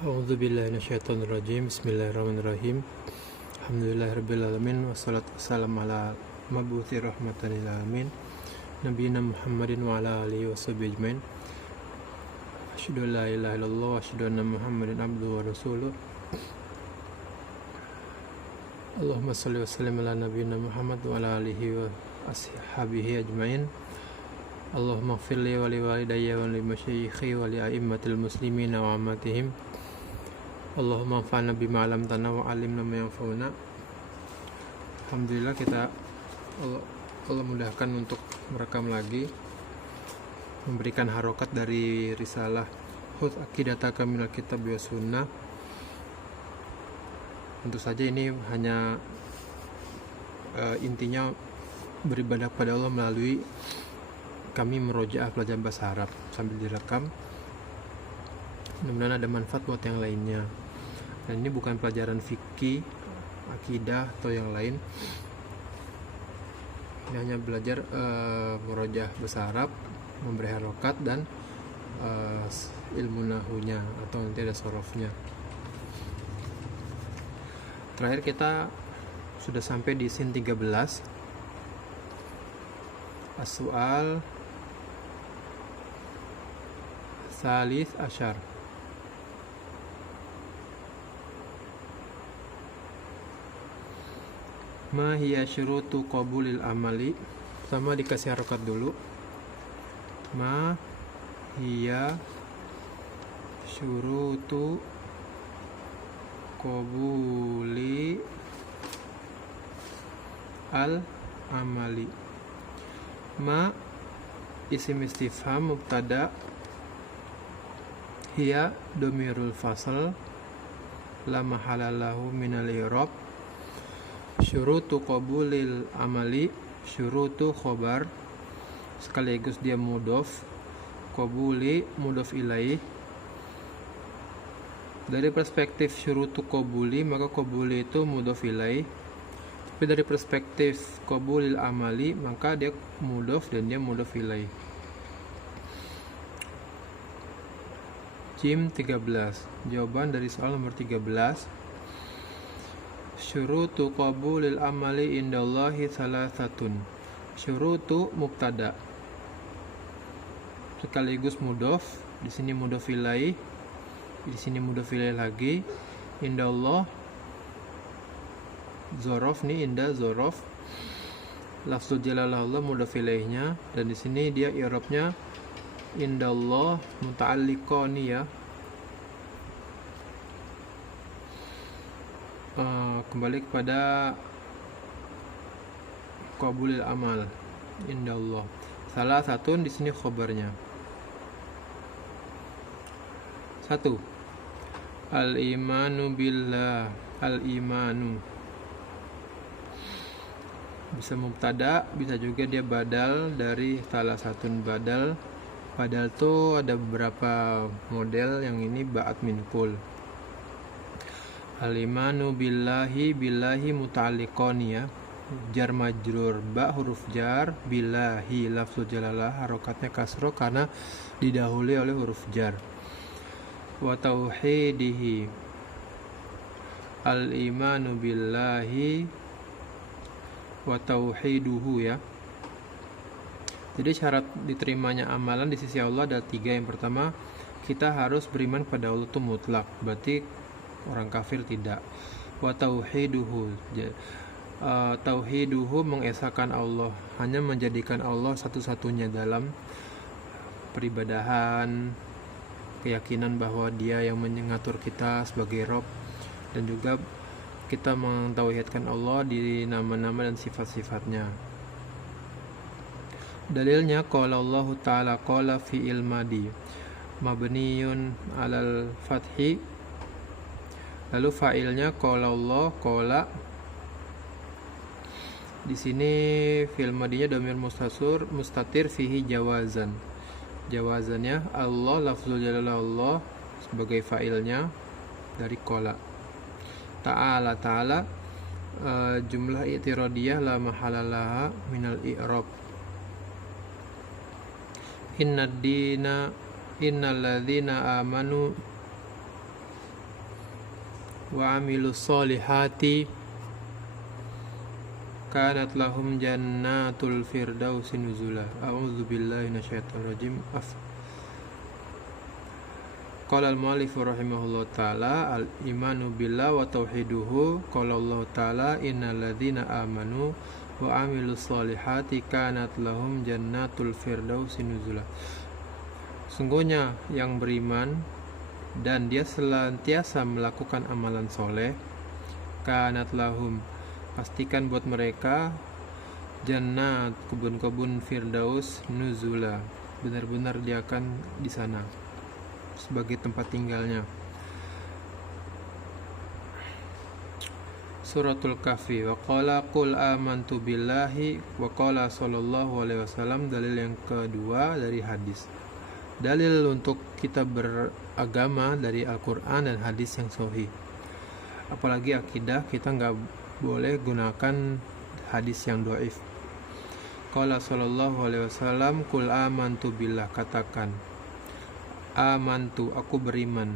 A'udzubillahi minasyaitonirrajim. Bismillahirrahmanirrahim. Alhamdulillahirabbil alamin wassalatu wassalamu ala mabuthi rahmatan lil alamin nabiyina Muhammadin wa ala alihi washabihi ajmain. Asyhadu an la ilaha illallah wa asyhadu anna Muhammadan abduhu wa rasuluh. Allahumma shalli wa sallim ala nabiyyina Muhammad wa ala alihi wa ashabihi ajmain. Allahumma ighfirli wa li walidayya wa li masyayikhi wa li a'immatil muslimina wa ammatihim. Allahumma anfa'na bima 'allamtana wa 'allimna ma yanfa'una. Alhamdulillah Allah mudahkan untuk merekam lagi, memberikan harokat dari risalah Khudh Aqidataka minal Kitab wa Sunnah. Tentu saja ini hanya intinya beribadah kepada Allah melalui kami merojaah pelajaran bahasa Arab sambil direkam. Mudah-mudahan ada manfaat buat yang lainnya. Dan ini bukan pelajaran fikih, akidah atau yang lain. Ini hanya belajar merojah bahasa Arab, memberi harokat dan ilmu nahunya atau nanti ada sorofnya. Terakhir kita sudah sampai di sin 13. As-su'al Salis Asyar. Ma hiya syurutu qabulil amali. Pertama dikasih harokat dulu. Ma hiya syurutu qabuli al amali. Ma isim istifham mubtada, hiya domirul fasl la mahala lahu minal i'rab. Syurutu qabulil amali, syurutu khobar sekaligus dia mudhof, qabuli mudhof ilaih. Dari perspektif syurutu qabuli, maka qabuli itu mudhof ilaih. Tapi dari perspektif qabulil amali, maka dia mudhof dan dia mudhof ilaih. Jim 13. Jawaban dari soal nomor 13. Syurutu qabulil amali indallahi salasatun. Syurutu mubtada sekaligus mudhof, di sini mudhof ilaih, di sini mudhof ilaih lagi. Indallah zorof nih, inda zorof. Lafzul jalalah Allah mudhof ilaihnya, dan di sini dia i'rabnya indallah muta'alliqani ya. Kembali kepada qabulil amal indallah. Salah satu di sini khobarnya. 1. Al-imanu billah. Al-imanu bisa mubtada, bisa juga dia badal dari salah satu badal. Badal tuh ada beberapa model, yang ini ba'at min kul. Al-imanu billahi, billahi muta'alliqani ya, jar majrur, ba huruf jar, billahi lafzul jalalah harokatnya kasroh karena didahului oleh huruf jar. Wa tauhidihi, al-imanu billahi wa tauhiduhu ya. Jadi syarat diterimanya amalan di sisi Allah ada 3. Yang pertama, kita harus beriman pada Allah itu mutlak, berarti orang kafir tidak. Wa tauhiduhu, tauhiduhu mengesahkan Allah, hanya menjadikan Allah satu-satunya dalam peribadahan, keyakinan bahwa dia yang mengatur kita sebagai Rabb, dan juga kita mentauhidkan Allah di nama-nama dan sifat-sifatnya. Dalilnya qala Allah Ta'ala qala fi ilmadi mabniyun alal fathi. Lalu fa'ilnya qala Allah, qala. Di sini fi'il madinya dhamir mustatir fihi jawazan. Jawazannya Allah, lafzul jalalah Allah sebagai fa'ilnya dari qala. Ta'ala, ta'ala jumlah i'tiradiyah la mahalalaha minal i'rab. Innal ladzina amanu wa amilus solihati kanat lahum jannatul firdausi nuzula. A'udzubillahi minasyaitonir rajim. Qala al-mu'allif rahimahullah ta'ala al-imanu billah wa tauhiduhu. Qala Allah ta'ala innal ladzina amanu wa amilus solihati kanat lahum jannatul firdausi nuzula. Sungguhnya yang beriman dan dia senantiasa melakukan amalan soleh, kanat lahum, pastikan buat mereka, jannat, kebun-kebun firdaus, nuzula, benar-benar dia akan di sana sebagai tempat tinggalnya. Suratul Kahfi. Wa qala qul amantu billahi. Wa qala sallallahu alaihi wasallam. Dalil yang kedua dari hadis. Dalil untuk kita beragama dari Al-Quran dan hadis yang sahih. Apalagi akidah, kita nggak boleh gunakan hadis yang dhaif. Qala sallallahu alaihi wasallam, qul amantu billah, katakan amantu, aku beriman.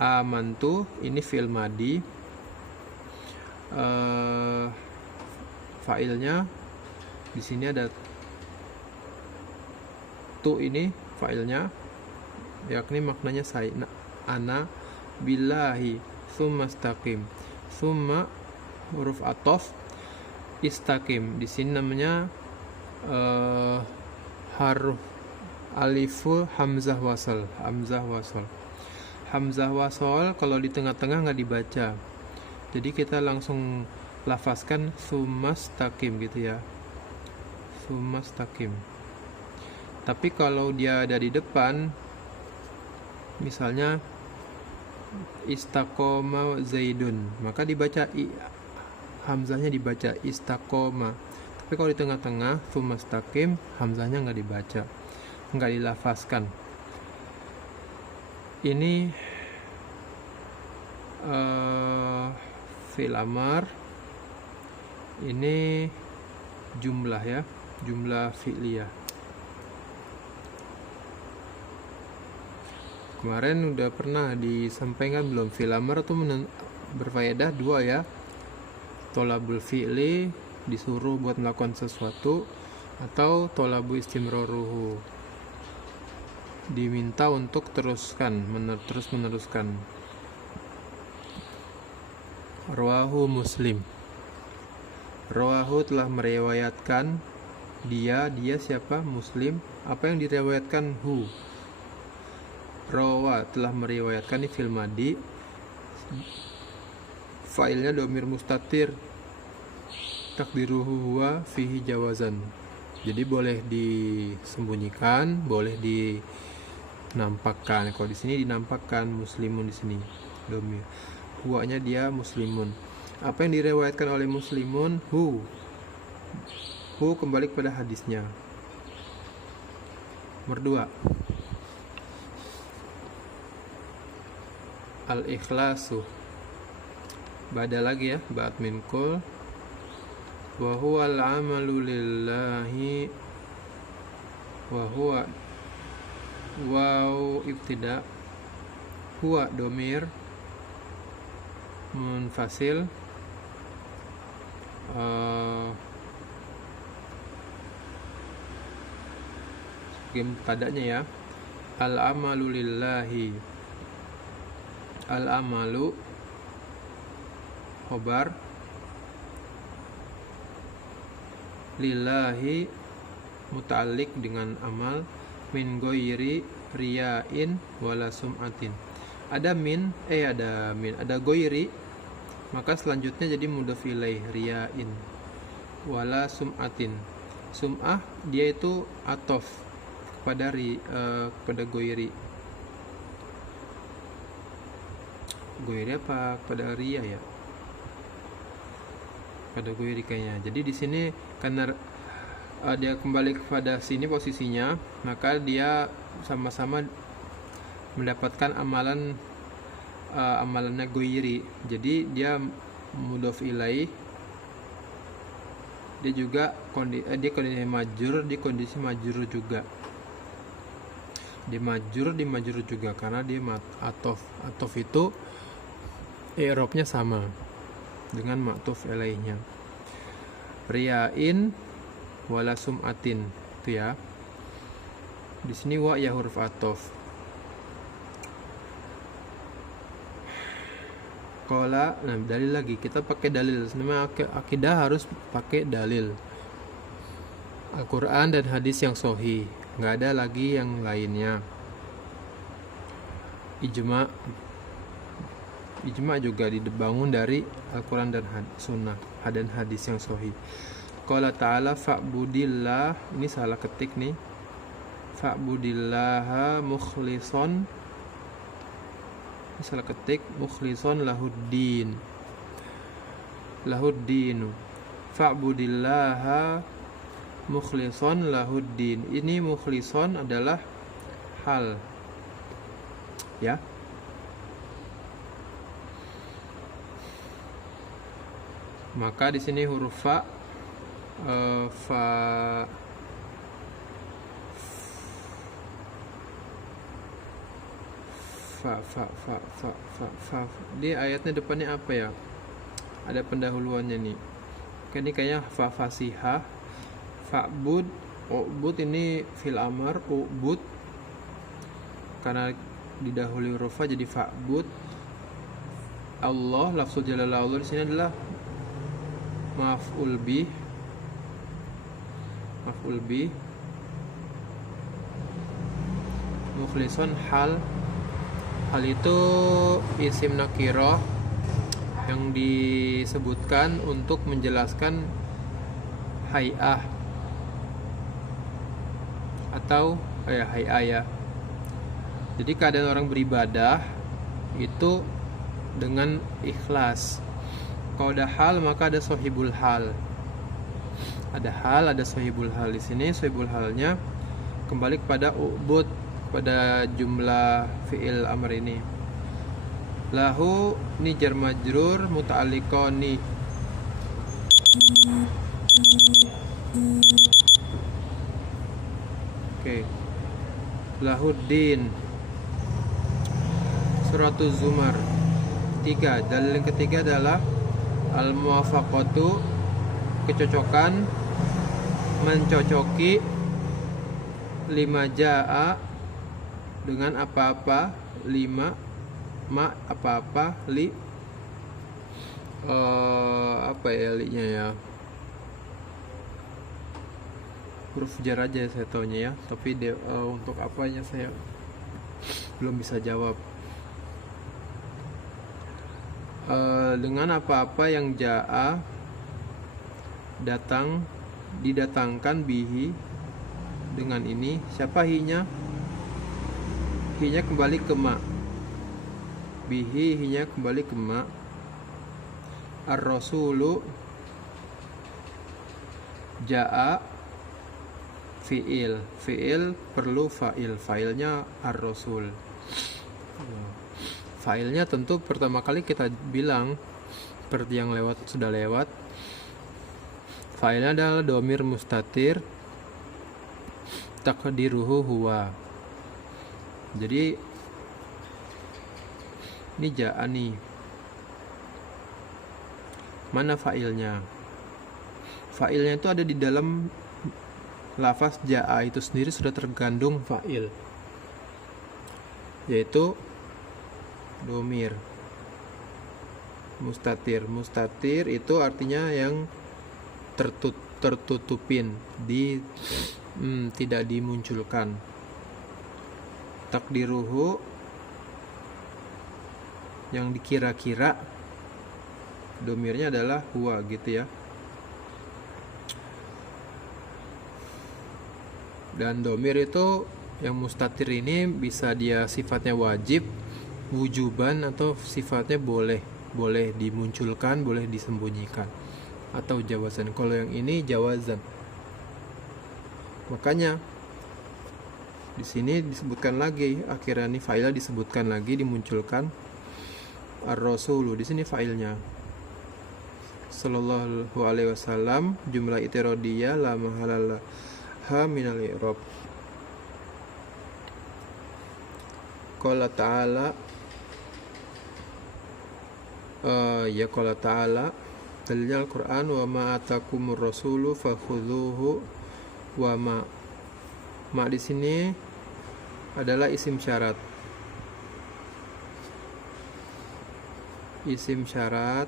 Amantu ini fi'il madi, fa'ilnya di sini ada tu, ini fa'ilnya, yakni maknanya saya, ana billahi summa istaqim. Summa huruf atof, istaqim di sini namanya haruf alifu hamzah wasal. Hamzah wasal kalau di tengah-tengah nggak dibaca, jadi kita langsung lafazkan sumastaqim gitu ya, sumastaqim. Tapi kalau dia ada di depan, misalnya istaqoma zaidun, maka dibaca hamzahnya dibaca istaqoma. Tapi kalau di tengah-tengah sumastaqim, hamzahnya nggak dibaca, nggak dilafazkan. Ini fi'il amar, ini jumlah ya, jumlah fi'liyah. Kemarin udah pernah disampaikan belum, fi'il amar itu berfaedah dua ya, tolabul fi'li, disuruh buat melakukan sesuatu, atau tolabu istimroruhu, diminta untuk terus meneruskan. Rawahu Muslim. Rawahu telah meriwayatkan, dia siapa? Muslim. Apa yang diriwayatkan? Hu. Rawa telah meriwayatkan, ini fil madi, failnya dhamir mustatir, takdiruhu huwa fihi jawazan. Jadi boleh disembunyikan, boleh dinampakkan. Kalau di sini dinampakkan, muslimun di sini dhamir. Huwanya dia muslimun. Apa yang diriwayatkan oleh muslimun? Hu kembali kepada hadisnya. Nomor 2, al-ikhlasu. Bada lagi ya, ba'd min kul. Wa huwa al-amalu lillahi. Wa huwa waw ibtida, huwa domir munfasil, padanya ya, al-amalu lillahi. Al-amalu khobar, lillahi muta'alliq dengan amal, min ghairi riyain wala sum'atin. Ada ghairi, maka selanjutnya jadi mudhof ilaih, riyain wala sum'atin. Sum'ah dia itu atof kepada ghairi. Ghairi apa pada riya ya? Pada ghairi kayaknya. Jadi di sini karena dia kembali kepada sini posisinya, maka dia sama-sama mendapatkan amalannya ghairi. Jadi dia mudhof ilaih, dia juga kondisi majrur, di kondisi majrur juga, di majrur juga karena dia atof. Atof itu i'rabnya sama dengan ma'tuf ilaihnya. Riyain wala sum'atin, itu ya. Di sini wa ya huruf ataf. Qala, nah dalil lagi, kita pakai dalil. Sebenarnya akidah harus pakai dalil. Al-Quran dan hadis yang sahih, nggak ada lagi yang lainnya. Ijma juga dibangun dari Al-Quran dan sunnah dan hadis yang sahih. Qala ta'ala fa'budillah, ini salah ketik nih, fa'budillaha mukhlison, ini salah ketik, mukhlison lahuddin, fa'budillaha mukhlison lahuddin. Ini mukhlison adalah hal, ya. Maka di sini huruf fa di ayatnya depannya apa ya? Ada pendahuluannya nih. Ini kayaknya fa fasihah, fa'bud, ubud, ini fil amar, ubud karena didahului huruf fa jadi fa'bud. Allah, lafzul jalalah Allah di sini adalah maf'ul bih. Mukhlison hal itu isim nakirah yang disebutkan untuk menjelaskan hay'ah atau hay'ah ya. Jadi keadaan orang beribadah itu dengan ikhlas. Kalau ada hal maka ada sohibul hal. Ada hal, ada sohibul hal. Di sini sohibul halnya kembali kepada ubud, pada jumlah fi'il amr ini. Lahu ni jar majrur muta'alliqani. Oke. Lahuddin. Suratul Zumar 3. Dalil yang ketiga adalah al-muwafaqatu, kecocokan, mencocoki lima ja'a, dengan apa-apa, lima ma apa-apa, li apa ya linya ya, huruf jar aja saya taunya ya, tapi untuk apanya saya belum bisa jawab. Dengan apa-apa yang ja'a, didatangkan bihi, dengan ini. Siapa hinya? Hinya kembali ke ma. Bihi, hinya kembali ke ma. Ar-rasulu ja'a fi'il perlu fa'il, fa'ilnya ar-rasul. Fa'ilnya tentu pertama kali kita bilang seperti yang sudah lewat, fa'ilnya adalah dhamir mustatir taqdiruhu huwa. Jadi ini ja'a nih, mana fa'ilnya? Fa'ilnya itu ada di dalam lafaz ja'a itu sendiri, sudah tergandung fa'il, yaitu dhamir mustatir. Mustatir itu artinya yang tertutupin, tidak dimunculkan. Takdiruhu, yang dikira-kira, dhamirnya adalah huwa gitu ya. Dan dhamir itu yang mustatir ini bisa dia sifatnya wajib, wujuban, atau sifatnya boleh dimunculkan, boleh disembunyikan, atau jawazan. Kalau yang ini jawazan. Makanya di sini disebutkan lagi, akhirnya nih fa'ilnya disebutkan lagi, dimunculkan ar-rasulu. Di sini fa'ilnya sallallahu alaihi wasallam, jumlah itirodiyah la mahalallaha minal i'rab. Qala ta'ala Ya qala ta'ala, dalilnya Al-Quran, wa ma atakumur rasulu fakhudhuhu wa ma di sini adalah isim syarat. Isim syarat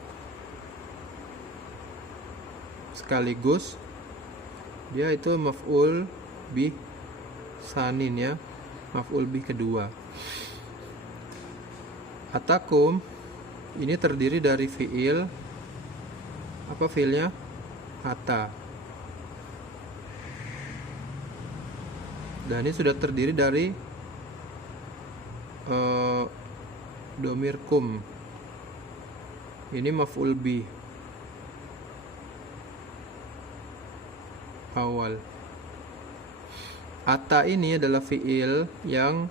sekaligus dia itu maf'ul bih sanin ya, maf'ul bih kedua. Atakum ini terdiri dari fiil, apa fiilnya? Ata. Dan ini sudah terdiri dari domir kum. Ini maf'ul bih awal. Ata ini adalah fiil yang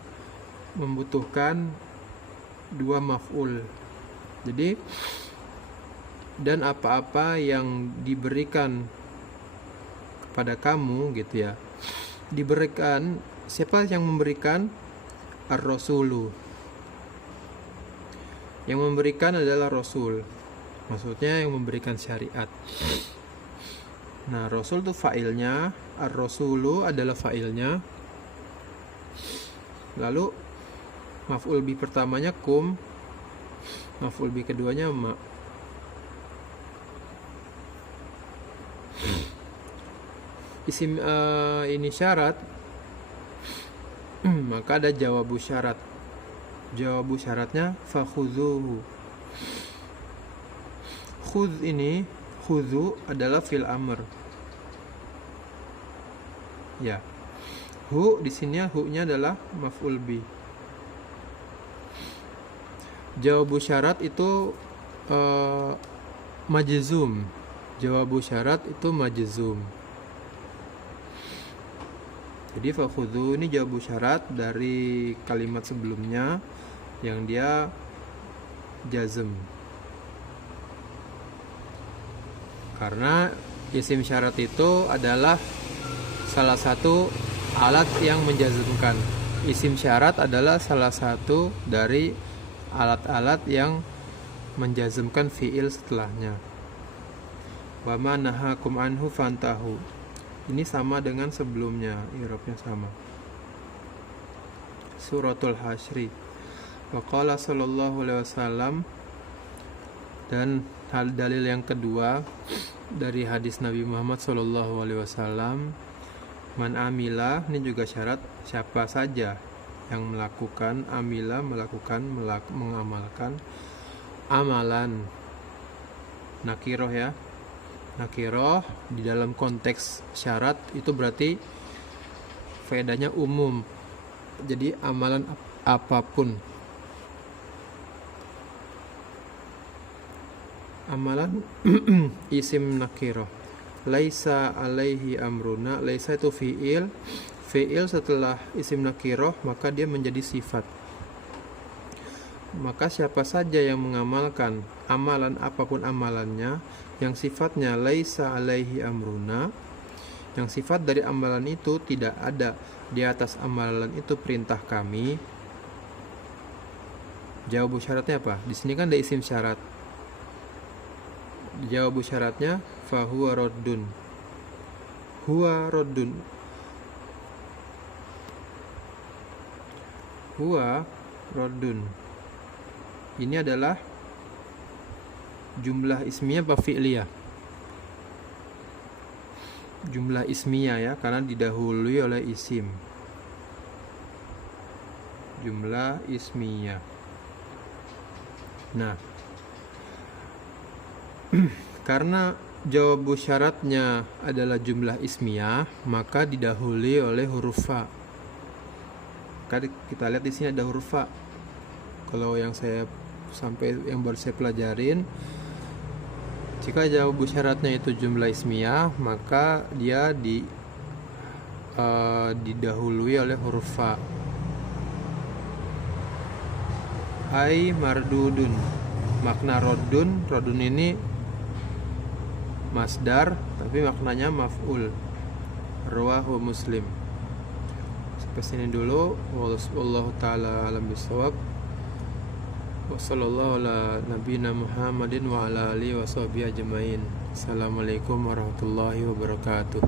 membutuhkan dua maf'ul. Jadi dan apa-apa yang diberikan kepada kamu gitu ya. Diberikan, siapa yang memberikan? Ar-Rasulu. Yang memberikan adalah Rasul. Maksudnya yang memberikan syariat. Nah, Rasul itu fa'ilnya, Ar-Rasulu adalah fa'ilnya. Lalu maf'ul bi pertamanya kum, maf'ul bi keduanya ma. Isim ini syarat, maka ada jawabu syarat. Jawabu syaratnya fakhudhuhu. Khudh ini, khudhu adalah fil amr. Ya. Hu di sini hu-nya adalah maf'ul bi. Jawabu syarat itu majzum. Jawabu syarat itu majzum. Jadi fakhudhu ini jawabu syarat dari kalimat sebelumnya yang dia jazm. Karena isim syarat itu adalah salah satu alat yang menjazmkan. Isim syarat adalah salah satu dari alat-alat yang menjazmkan fiil setelahnya. Wa ma nahakum anhu fantahu. Ini sama dengan sebelumnya, i'rabnya sama. Suratul Hasyri. Wa qala sallallahu alaihi wasallam, dan hal dalil yang kedua dari hadis Nabi Muhammad sallallahu alaihi wasallam, man amila, ini juga syarat, siapa saja yang melakukan, amila melakukan, mengamalkan amalan. Nakiroh ya. Nakiroh di dalam konteks syarat itu berarti faedahnya umum. Jadi amalan apapun. Amalan isim nakiroh. Laisa alaihi amruna. Laisa itu fi'il. Fi'il setelah isim nakiroh maka dia menjadi sifat. Maka siapa saja yang mengamalkan amalan apapun amalannya yang sifatnya laisa alaihi amruna, yang sifat dari amalan itu tidak ada di atas amalan itu perintah kami. Jawabu syaratnya apa? Di sini kan ada isim syarat. Jawabu syaratnya fahuwa raddun. Huwa raddun. Huwa raddun. Ini adalah jumlah ismiyah apa fi'liyah? Jumlah ismiyah ya, karena didahului oleh isim. Jumlah ismiyah. Nah, karena jawabu syaratnya adalah jumlah ismiyah, maka didahului oleh huruf fa. Kita lihat di sini ada huruf fa. Kalau yang baru saya pelajarin, jika jawabu syaratnya itu jumlah ismiyah, maka dia didahului oleh huruf fa. Ai mardudun. Makna rodun ini masdar, tapi maknanya maf'ul. Rawahu Muslim. Sampai sini dulu. Wallahu ta'ala alam bisawab. Wassallallahu ala nabiyina Muhammadin wa ala alihi wa sahbihi ajmain. Assalamualaikum warahmatullahi wabarakatuh.